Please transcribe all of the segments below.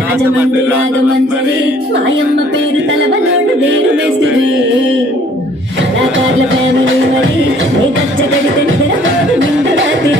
రాజమండ్రి రాగమంజరి మాయమ్మ పేరు తలవనాడు లేరు వేసిరి కళాకారుల ఫ్యామిలీ మరి నీ గచ్చ గడితే నిద్రపోదు నిండు రాత్రి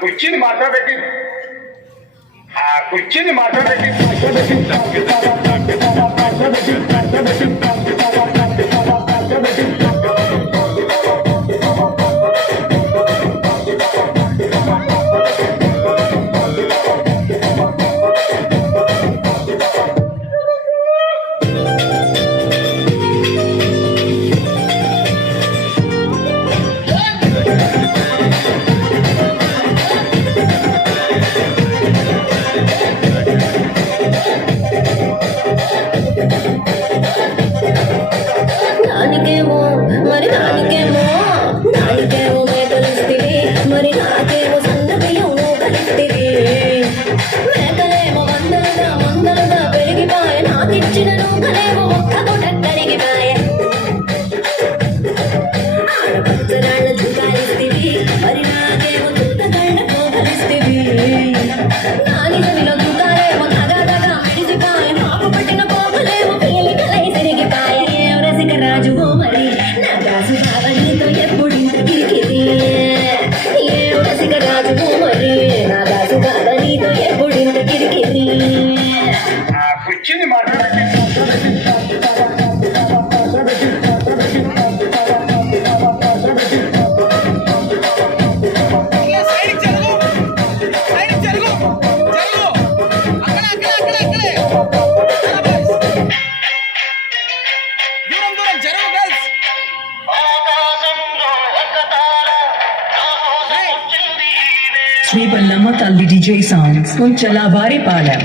కుర్చీని మాట్లాడబెట్టి నానికేమో మేకలిస్తివి మరి నాకేమో సన్న బియ్యం కలిస్తివి మేకలేమో వందలుగా పెరిగిపాయ నాకిచ్చిన నూకలేమో ఒక్క పూట కరిగిపాయ ఆడపచ్చరాళ్ళ చుట్టాలిస్తివి మరి నాకేమో చుట్టగళ్ళ కోకలిస్తివి నాని సవిలో చుట్టాలేమో తగదగా మెడిసిపాయ నాకు పట్టిన కోకలేమో పీలికలై తిరిగిపాయ రసిక రాజువో మరి నా దాసు భావనీతో ఎప్పుడింత కిరికిరి ఏ రసిక రాజువో మరి నా దాసు భావనీతో ఎప్పుడింత కిరికిరి కుర్చీని మాట్లాడబెట్టి Sri Pallama Talli DJ Sounds from Chalavari Palam.